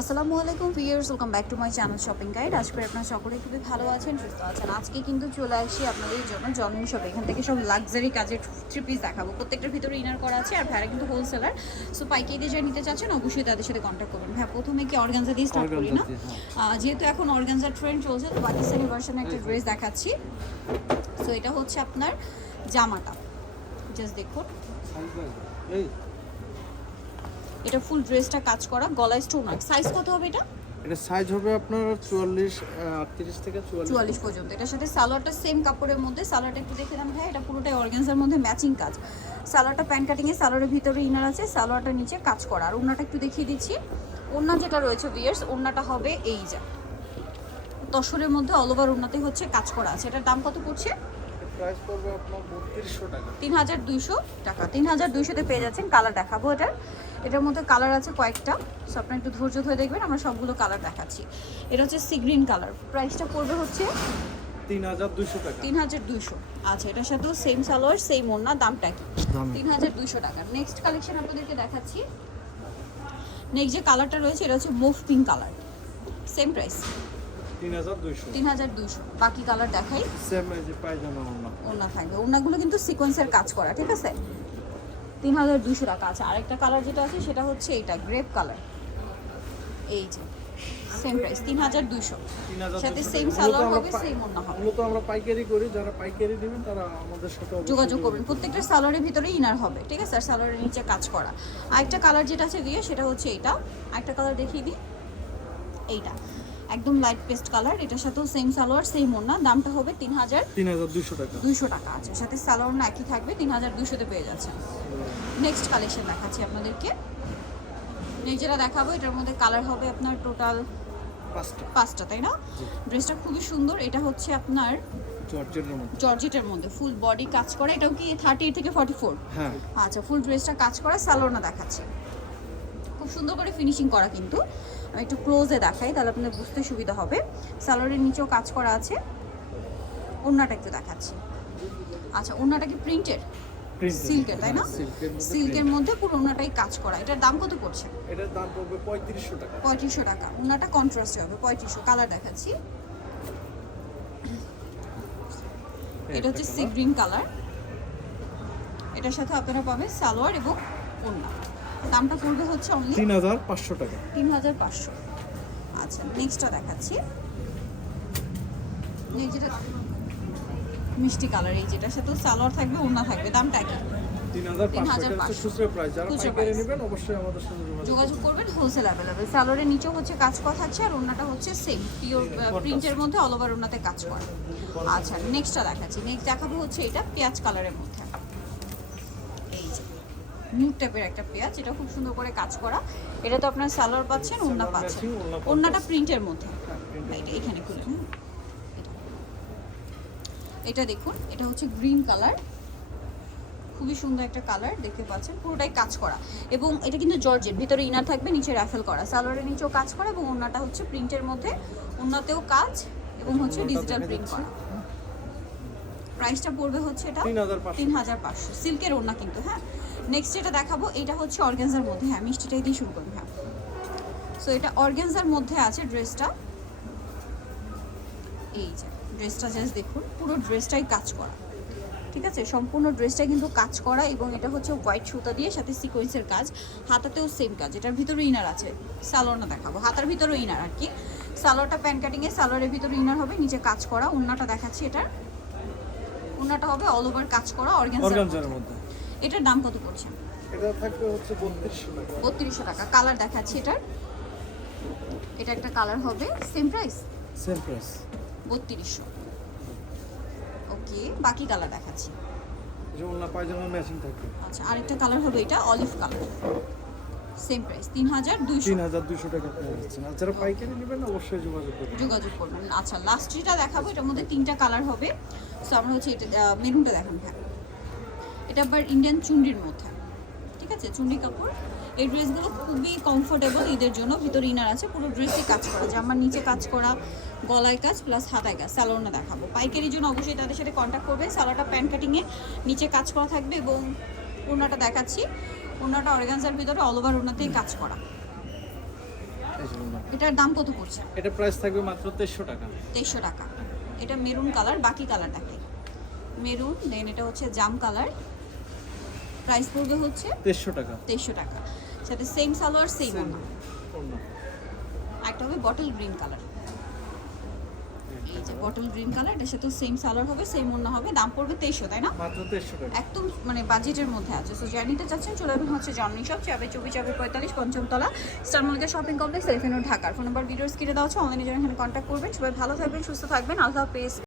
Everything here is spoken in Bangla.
আসসালামু আলাইকুম viewers welcome back to my channel shopping guide. আজকে আপনারা সকলে খুবই ভালো আছেন সুস্থ আছেন। আজকে কিন্তু চলে আসি আপনাদের জন্য জন্ম শপ এখান থেকে সব লাক্সারি কাজের থ্রি পিস দেখাবো। প্রত্যেকটার ভিতরে ইনার করা আছে আর ভাইরা কিন্তু হোলসেলার সো পাইকারি যা নিতে চাচ্ছেন অবশ্যই তাদের সাথে কন্ট্যাক্ট করবেন। ভাই প্রথমে কি অর্গানজা দিয়ে স্টার্ট করি না? যেহেতু এখন অর্গানজা ট্রেন্ড চলছে তো পাকিস্তানি ভার্সনে একটা ড্রেস দেখাচ্ছি। সো এটা হচ্ছে আপনার জামাটা। জাস্ট দেখুন। এটা ফুল ড্রেসটা কাজ করা গলায় স্টোন সাইজ কত হবে এটা? এটা সাইজ হবে আপনার চুয়াল্লিশ আটত্রিশ থেকে চুয়াল্লিশ। চুয়াল্লিশ পর্যন্ত। এটার সাথে সালোয়ারটা সেম কাপড়ের মধ্যে। সালোয়ারটা একটু দেখে দেন ভাই এটা পুরোটাই অর্গানজার মধ্যে ম্যাচিং কাজ। সালোয়ারটা প্যান্ট কাটিংয়ে সালোয়ারের ভিতরে ইনার আছে সালোয়ারটা নিচে কাজ করা। আর ওড়নাটা একটু দেখিয়ে দিচ্ছি। ওড়না যেটা রয়েছে বিয়ার্স ওড়নাটা হবে এই যা। তসরের মধ্যে অল ওভার ওড়নাতে হচ্ছে কাজ করা আছে। এটার দাম কত পড়ছে? প্রাইস পড়বে আপনার টাকা। তিন হাজার দুইশো টাকা। তিন হাজার দুইশোতে পেয়ে যাচ্ছেন কালার দেখাবো এটার এটার মধ্যে কালার আছে কয়েকটা। সো আপনার একটু ধৈর্য ধরে দেখবেন আমরা সবগুলো কালার দেখাচ্ছি। এটা হচ্ছে সি গ্রিন কালার প্রাইসটা পড়বে হচ্ছে তিন হাজার দুশো টাকা। তিন হাজার দুইশো। আচ্ছা এটার সাথেও সেম সালোয়ার সেম ওড়না দামটা কি দাম তিন হাজার দুইশো টাকা। নেক্সট কালেকশন আপনাদেরকে দেখাচ্ছি। নেক্সট যে কালারটা রয়েছে এটা হচ্ছে mauve pink colour same price তিন হাজার দুইশো। তিন হাজার দুইশো। বাকি কালার দেখাই। সেম এই যে পায়জামা ওড়না। ওড়না থাকবে। ওড়নাগুলো কিন্তু সিকোয়েন্সের কাজ করা ঠিক আছে? তিন হাজার দুশো টাকা আছে। আরেকটা কালার যেটা আছে সেটা হচ্ছে এইটা গ্রেপ কালার এই যে সেম প্রাইস তিন হাজার দুইশো। তিন হাজার সাথে সেম। সালোয়ার হবে সেম ওড়না হবে। মূলত আমরা পাইকারি করি। যারা পাইকারি দিবেন তারা আমাদের সাথে যোগাযোগ করবেন। প্রত্যেকটা সালোয়ারের ভিতরে ইনার হবে ঠিক আছে? আর সালোয়ারের নিচে কাজ করা। আরেকটা কালার যেটা আছে দিয়ে সেটা হচ্ছে এইটা আরেকটা কালার দেখিয়ে দিই। এইটা। একদম লাইট পেস্ট কালার এটার সাথেও সেম সালোয়ার সেম ওড়না দামটা হবে তিন হাজার তিন হাজার দুশো টাকা। দুইশো টাকা। আছে সাথে সালোয়ার না একই থাকবে তিন হাজার দুইশোতে পেয়ে যাচ্ছেন। নেক্সট কালেকশন দেখাচ্ছি আপনাদেরকে। নেক্সট যেটা দেখাবো এটার মধ্যে কালার হবে আপনার টোটাল পাঁচটা। তাই না? ড্রেসটা খুবই সুন্দর এটা হচ্ছে আপনার জর্জেটের মধ্যে। ফুল বডি কাজ করা এটাও কি থার্টি থেকে ফর্টি ফোর হ্যাঁ। আচ্ছা ফুল ড্রেসটা কাজ করা স্যালোনা দেখাচ্ছে। খুব সুন্দর করে ফিনিশিং করা কিন্তু। একটু ক্লোজে দেখাই তাহলে আপনাদের বুঝতে সুবিধা হবে। স্যালোয়ারের নিচেও কাজ করা আছে। ওড়নাটা একটু দেখাচ্ছি। আচ্ছা ওড়নাটা কি প্রিন্টের সিল্কের তাই না? হ্যাঁ, সিল্কের মধ্যে পুরো ওড়নাটাই কাজ করা। এটার দাম কত পড়ছে? এটার দাম পড়বে পঁয়ত্রিশশো টাকা। পঁয়ত্রিশশো টাকা। ওড়নাটা কন্ট্রাস্টে হবে পঁয়ত্রিশশো। কালার দেখাচ্ছি। এটা হচ্ছে সি গ্রিন কালার এটার সাথে আপনারা পাবেন সালোয়ার এবং ওড়না। দামটা পড়বে হচ্ছে অনলি তিন হাজার পাঁচশো টাকা। তিন হাজার পাঁচশো। আচ্ছা নেক্সটটা দেখাচ্ছি। নেক্সট যেটা মিষ্টি কালার এই যেটা যেটার সাথেও সালোয়ার থাকবে ওড়না থাকবে দামটা কি তিন হাজার পাঁচশো 3,500 এটা হচ্ছে প্রাইস যারা খুচরো নেবেন অবশ্যই আমাদের সঙ্গে যোগাযোগ করবেন। হোলসেল অ্যাভেলেবেল সালোয়ারের নিচেও হচ্ছে কাজ করা থাকছে আর ওড়নাটা হচ্ছে সেম পিওর প্রিন্টের মধ্যে অল ওভার ওড়নাতে কাজ করা। আচ্ছা নেক্সটটা দেখাচ্ছি। নেক্সট দেখাবো হচ্ছে এটা পেঁয়াজ কালারের মধ্যে। নিউ টাইপের একটা পেঁয়াজ এটা খুব সুন্দর করে কাজ করা। এটা তো আপনার সালোয়ার পাচ্ছেন সালোয়ার পাচ্ছেন। ওড়নাটা প্রিন্টের মধ্যে। এইটা এখানে খুলে এটা দেখুন এটা হচ্ছে গ্রিন কালার। খুবই সুন্দর একটা কালার দেখতে পাচ্ছেন পুরোটাই কাজ করা। এবং এটা কিন্তু জর্জেট ভিতরে ইনার থাকবে নিচে র্যাফেল করা। সালোয়ারের নিচেও কাজ করা এবং ওড়নাটা হচ্ছে প্রিন্টের মধ্যে। ওড়নাতেও কাজ এবং হচ্ছে ডিজিটাল প্রিন্ট করা। প্রাইসটা পড়বে হচ্ছে এটা তিন হাজার পাঁচশো। সিল্কের ওড়না কিন্তু হ্যাঁ? নেক্সট যেটা দেখাবো এটা হচ্ছে অর্গেনজার মধ্যে হ্যাঁ মিষ্টিটাই দিয়ে শুরু করব হ্যাঁ। সো এটা অর্গেনজার মধ্যে আছে ড্রেসটা। এই যে ড্রেসটা জাস্ট দেখুন পুরো ড্রেসটাই কাজ করা। ঠিক আছে? সম্পূর্ণ ড্রেসটা কিন্তু কাজ করা এবং এটা হচ্ছে হোয়াইট সুতা দিয়ে সাথে সিকোয়েন্সের কাজ। হাতাতেও সেম কাজ এটার ভিতরে ইনার আছে। সালোয়ারটা দেখাবো হাতার ভিতরে ইনার আর কি। সালোয়ারটা প্যান্ট কাটিংয়ে সালোয়ারের ভিতরে ইনার হবে নিচে কাজ করা ওড়নাটা দেখাচ্ছি এটার। ওড়নাটা হবে অল ওভার কাজ করা অর্গানজার অর্গানজার মধ্যে। এটার দাম কত পড়ছে? এটা থাকবে হচ্ছে বত্রিশশো টাকা। বত্রিশশো টাকা। কালার দেখাচ্ছি এটার। এটা একটা কালার হবে সেম প্রাইস সেম প্রাইস বত্রিশশো। ওকে বাকি কালার দেখাচ্ছি। যেমন না পায়জামা ম্যাচিং থাকবে। আচ্ছা আরেকটা কালার হবে এটা অলিভ কালার সেম প্রাইস তিন হাজার দুইশো। তিন হাজার দুশো টাকা পেয়ে যাচ্ছেন আর যারা পাইকারি নেবেন অবশ্যই যোগাযোগ করবেন। যোগাযোগ করবেন। আচ্ছা লাস্ট যেটা দেখাবো এটার মধ্যে তিনটা কালার হবে। সো আমরা হচ্ছে এটা মেরুনটা দেখান হ্যাঁ এটা আবার ইন্ডিয়ান চুন্ডির মধ্যে। ঠিক আছে? চুন্ডি কাপড়। এই ড্রেসগুলো খুবই কমফোর্টেবল ঈদের জন্য। ভিতরে ইনার আছে পুরো ড্রেসই কাজ করা। জামার নিচে কাজ করা গলায় কাজ প্লাস হাতায় কাজ। স্যালোনা দেখাবো। পাইকারির জন্য অবশ্যই তাদের সাথে কন্ট্যাক্ট করবে স্যালোটা প্যান্ট কাটিংয়ে নিচে কাজ করা থাকবে এবং ওড়নাটা দেখাচ্ছি। ওড়নাটা অর্গানজার ভিতরে অল ওভার ওড়নাতেই কাজ করা। এটার দাম কত পড়ছে? এটা প্রাইস থাকবে মাত্র তেইশশো টাকা। তেইশশো টাকা। এটা মেরুন কালার বাকি কালার দেখাই মেরুন দেন এটা হচ্ছে জাম কালার প্রাইস পড়বে হচ্ছে তেইশশো টাকা। তেইশশো টাকা। সাথে সেম সালোয়ার সেম। ওনা একটা হবে বটল গ্রিন কালার এই যে বটল গ্রিন কালার এটার সাথে সেম সালার হবে সেম ওনা হবে দাম পড়বে তেইশশো তাই না? একদম মানে বাজেটের মধ্যে আছে। সো জার্নিতে চাচ্ছেন চলে আসবেন হচ্ছে জর্নি শপ চাবে চব্বিশ চাবে পঁয়তাল্লিশ পঞ্চমতলা star Mallika shopping complex elephant ঢাকার। ফোন নাম্বার ভিডিওস কিনে দেওয়া হচ্ছে অনলাইনে যেন এখানে কন্ট্যাক্ট করবেন। সবাই ভালো থাকবেন সুস্থ থাকবেন। আল্লাহ হাফেজ